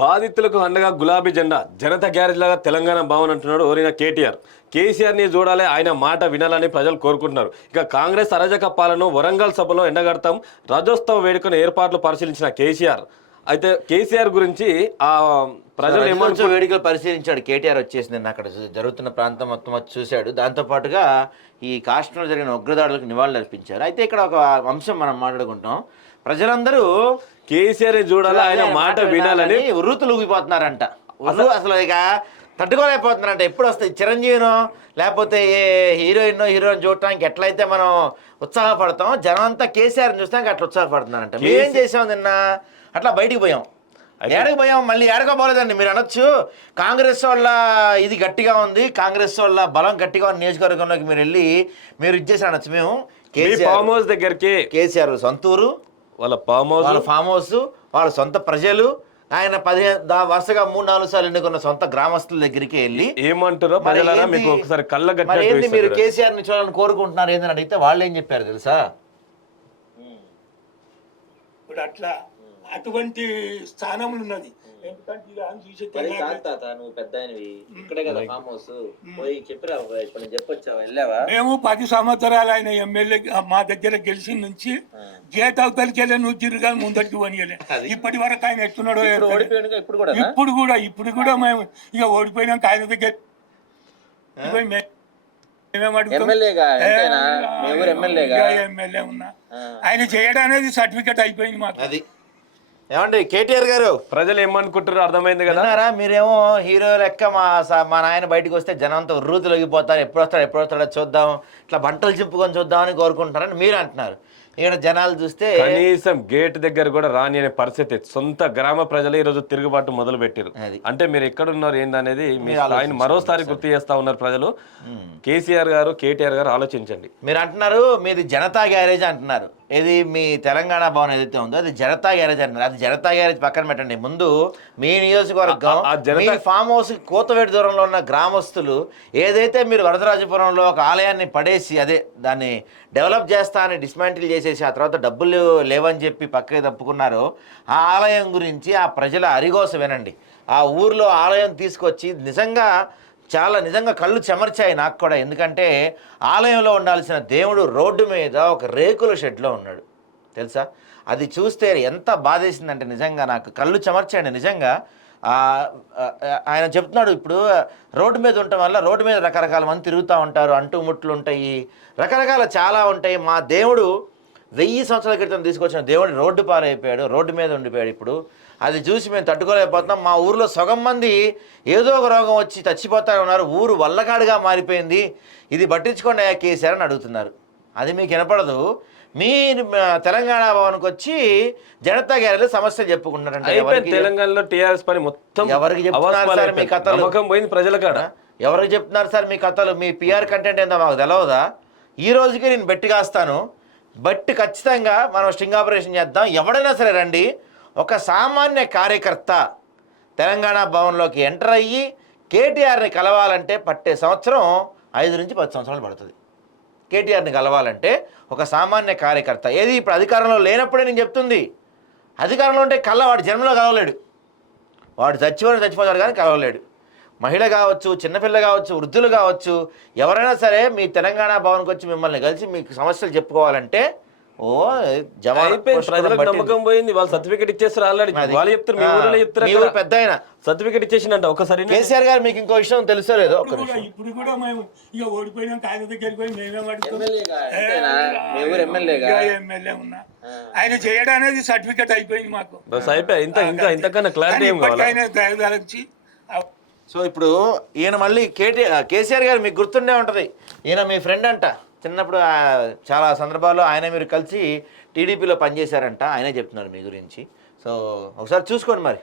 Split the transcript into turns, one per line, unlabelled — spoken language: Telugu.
బాధితులకు అండగా గులాబీ జెండా. జనతా గ్యారేజ్ లాగా తెలంగాణ భవన్ అంటున్నాడు ఓరిన కేటీఆర్. కేసీఆర్ని చూడాలి ఆయన మాట వినాలని ప్రజలు కోరుకుంటున్నారు. ఇక కాంగ్రెస్ అరాజక పాలన వరంగల్ సభలో ఎండగడతాం. రజోత్సవ వేడుకను ఏర్పాట్లు పరిశీలించిన కేసీఆర్. అయితే కేసీఆర్ గురించి ఆ ప్రజలు
రజతోత్సవ వేడుకలు పరిశీలించాడు కేటీఆర్ వచ్చేసి నిన్న అక్కడ జరుగుతున్న ప్రాంతం మొత్తం వచ్చి చూశాడు. దాంతోపాటుగా ఈ కాశ్మీర్లో జరిగిన ఉగ్రదాడులకు నివాళులు అర్పించారు అయితే ఇక్కడ ఒక అంశం మనం మాట్లాడుకుంటాం ప్రజలందరూ
కేసీఆర్ చూడాలి ఆయన మాట వినాలని
ఉర్రూతులు ఊగిపోతున్నారంట. అసలు ఇక తట్టుకోలేకపోతున్నారంట. ఎప్పుడు వస్తాయి చిరంజీవినో లేకపోతే ఏ హీరోయిన్ హీరోయిన్ చూడటానికి ఎట్లయితే మనం ఉత్సాహపడతాం జనం అంతా కేసీఆర్ చూస్తానికి అట్లా ఉత్సాహపడుతున్నారంట. మేమేం చేసాం నిన్న? అట్లా బయటికి పోయాం. ఏడకి పోయాం? మళ్ళీ ఏడకపోలేదండి మీరు అనొచ్చు. కాంగ్రెస్ వాళ్ళ ఇది గట్టిగా ఉంది. కాంగ్రెస్ వాళ్ళ బలం గట్టిగా ఉంది నియోజకవర్గంలోకి మీరు వెళ్ళి మీరు ఇచ్చేసి అనొచ్చు. మేము కేసీఆర్
దగ్గరికి
కేసీఆర్ సొంతూరు
వాళ్ళ ఫామ్ హౌస్
వాళ్ళ ఫామ్ హౌస్ వాళ్ళ సొంత ప్రజలు ఆయన పదిహేను వరుసగా మూడు నాలుగు సార్లు ఎన్నుకున్న సొంత గ్రామస్తుల దగ్గరికి వెళ్ళి
ఏమంటారో
మరి
ప్రజలారా మీకు ఒకసారి కళ్ళ
మరి ఏంది మీరు
గట్టి
కేసీఆర్ని చూడాలని కోరుకుంటున్నారు ఏందని అడిగితే వాళ్ళు ఏం చెప్పారు తెలుసా?
ఇప్పుడు అట్లా అటువంటి స్థానంలో ఉన్నది. ఎందుకంటే ఇది ఆయన చూసే
మరి
తెలంగాణ
కాదు తాత నువ్వు పెద్ద ఇక్కడే కదా ఫామ్ హౌస్ పోయి చెప్పిరా ఇప్పుడు నేను చెప్పొచ్చావా? వెళ్ళావా?
మేము పది సంవత్సరాలు ఆయన ఎమ్మెల్యే మా దగ్గర గెలిచిన నుంచి గేట్ అవతలికి వెళ్ళి నువ్వు తిరగాలి ముందరికి పోనీయలే. ఇప్పటి వరకు ఆయన ఎట్టున్నాడో
ఇప్పుడు కూడా
ఇప్పుడు కూడా ఇప్పుడు కూడా మేము ఇక ఓడిపోయినాక ఆయన దగ్గర ఆయన చేయడం అనేది సర్టిఫికెట్ అయిపోయింది మాకు.
అది. ఏమండి కేటీఆర్ గారు?
ప్రజలు ఏమనుకుంటారో అర్థమైంది కదా?
మీరేమో హీరో లెక్క మా మా నాయన బయటకు వస్తే జనంతో ఉర్రూతులగిపోతారు. ఎప్పుడు వస్తాడు ఎప్పుడు వస్తాడో చూద్దాం. ఇట్లా బట్టలు చింపుకొని చూద్దామని కోరుకుంటారని మీరు అంటున్నారు. ఇక్కడ జనాలు చూస్తే
కనీసం గేట్ దగ్గర కూడా రాని అనే పరిస్థితి. సొంత గ్రామ ప్రజలు ఈ రోజు తిరుగుబాటు మొదలు పెట్టారు. అంటే మీరు ఎక్కడున్నారు ఏందనేది మీ స్థాయిని మరోసారి గుర్తు చేస్తా ఉన్నారు ప్రజలు. కేసీఆర్ గారు కేటీఆర్ గారు ఆలోచించండి.
మీరు అంటున్నారు మీది జనతా గ్యారేజ్ అంటున్నారు. ఇది మీ తెలంగాణ భవన్ ఏదైతే ఉందో అది జనతా గ్యారేజ్ అంటున్నారు. అది జనతా గ్యారేజ్ పక్కన పెట్టండి. ముందు మీ నియోజకవర్గం మీ ఫామ్ హౌస్ కోతవేడి దూరంలో ఉన్న గ్రామస్తులు ఏదైతే మీరు వరదరాజపురంలో ఒక ఆలయాన్ని పడేసి అదే దాన్ని డెవలప్ చేస్తా అని డిస్మాంటిల్ చేసేసి ఆ తర్వాత డబ్బులు లేవని చెప్పి పక్కకి తప్పుకున్నారో. ఆ ఆలయం గురించి ఆ ప్రజల అరిగోస వినండి. ఆ ఊర్లో ఆలయం తీసుకొచ్చి నిజంగా చాలా నిజంగా కళ్ళు చెమర్చాయి నాకు కూడా. ఎందుకంటే ఆలయంలో ఉండాల్సిన దేవుడు రోడ్డు మీద ఒక రేకుల షెడ్లో ఉన్నాడు. తెలుసా? అది చూస్తే ఎంత బాధేసిందంటే నిజంగా నాకు కళ్ళు చెమర్చాయండి నిజంగా. ఆయన చెప్తున్నాడు ఇప్పుడు రోడ్డు మీద ఉండటం వల్ల రోడ్డు మీద రకరకాల మంది తిరుగుతూ ఉంటారు అంటూ ముట్లు ఉంటాయి రకరకాల చాలా ఉంటాయి. మా దేవుడు వెయ్యి సంవత్సరాల క్రితం తీసుకొచ్చిన దేవుడు రోడ్డు పారైపోయాడు రోడ్డు మీద ఉండిపోయాడు ఇప్పుడు. అది చూసి మేము తట్టుకోలేకపోతున్నాం. మా ఊర్లో సగం మంది ఏదో ఒక రోగం వచ్చి చచ్చిపోతా ఉన్నారు. ఊరు వల్లకాడుగా మారిపోయింది. ఇది పట్టించుకోండి అయ్యా కేసీఆర్ అని అడుగుతున్నారు. అది మీకు వినపడదు. మీ ఆ, తెలంగాణ భవన్కి వచ్చి జనతా గ్యారెలు సమస్యలు చెప్పుకుంటున్నారంట
తెలంగాణలో టీఆర్ఎస్ పని మొత్తం
ఎవరికి చెప్తున్నారు సార్ మీ. కథలు?
పోయింది ప్రజల కాడ.
ఎవరికి చెప్తున్నారు సార్ మీ కథలు? మీ పిఆర్ కంటెంట్ ఏందో మాకు తెలవదా? ఈ రోజుకి నేను బెట్టి కాస్తాను బట్టి ఖచ్చితంగా మనం స్టింగ్ ఆపరేషన్ చేద్దాం. ఎవడైనా సరే రండి. ఒక సామాన్య కార్యకర్త తెలంగాణ భవన్లోకి ఎంటర్ అయ్యి కేటీఆర్ని కలవాలంటే పట్టే సంవత్సరం ఐదు నుంచి పది సంవత్సరాలు పడుతుంది. కేటీఆర్ని కలవాలంటే ఒక సామాన్య కార్యకర్త. ఏది ఇప్పుడు అధికారంలో లేనప్పుడే నేను చెప్తుంది. అధికారంలో ఉంటే కళ్ళ వాడు జన్మలో కలవలేడు. వాడు చచ్చిపోయిన చచ్చిపోతాడు కానీ కలవలేడు. మహిళ కావచ్చు చిన్నపిల్ల కావచ్చు వృద్ధులు కావచ్చు ఎవరైనా సరే మీ తెలంగాణ భవన్కి వచ్చి మిమ్మల్ని కలిసి మీకు సమస్యలు చెప్పుకోవాలంటే ఓ జవాన్.
నమ్మకం పోయింది. వాళ్ళు సర్టిఫికేట్ ఇచ్చేస్తారు ఆల్రెడీ. వాళ్ళు చెప్తారు మీ చెప్తారు
ఊరు పెద్ద ఆయన.
సర్టిఫికేట్ ఇచ్చేసిందంట ఒకసారి
కేసీఆర్ గారు మీకు ఇంకో విషయం తెలుసో లేదో? ఒక్క
ఇప్పుడు కూడా మేము ఇక ఓడిపోయినాక ఆయన దగ్గరికి పోయి మేమేం ఉన్నా. ఆయన చేయడం అనేది సర్టిఫికెట్ అయిపోయింది మాకు.
బస్ అయిపోయి? ఇంత ఇంకా ఇంతకన్నా క్లారిటీ ఏం కావాలి?
ఇప్పటికైనా దయదలిచి ఆ
సో ఇప్పుడు ఈయన మళ్ళీ కేటీ కేసీఆర్ గారు మీకు గుర్తుండే ఉంటుంది. ఈయన మీ ఫ్రెండ్ అంట. చిన్నప్పుడు చాలా సందర్భాల్లో ఆయన మీరు కలిసి టీడీపీలో పనిచేశారంట. ఆయనే చెప్తున్నారు మీ గురించి. సో ఒకసారి చూసుకోండి మరి.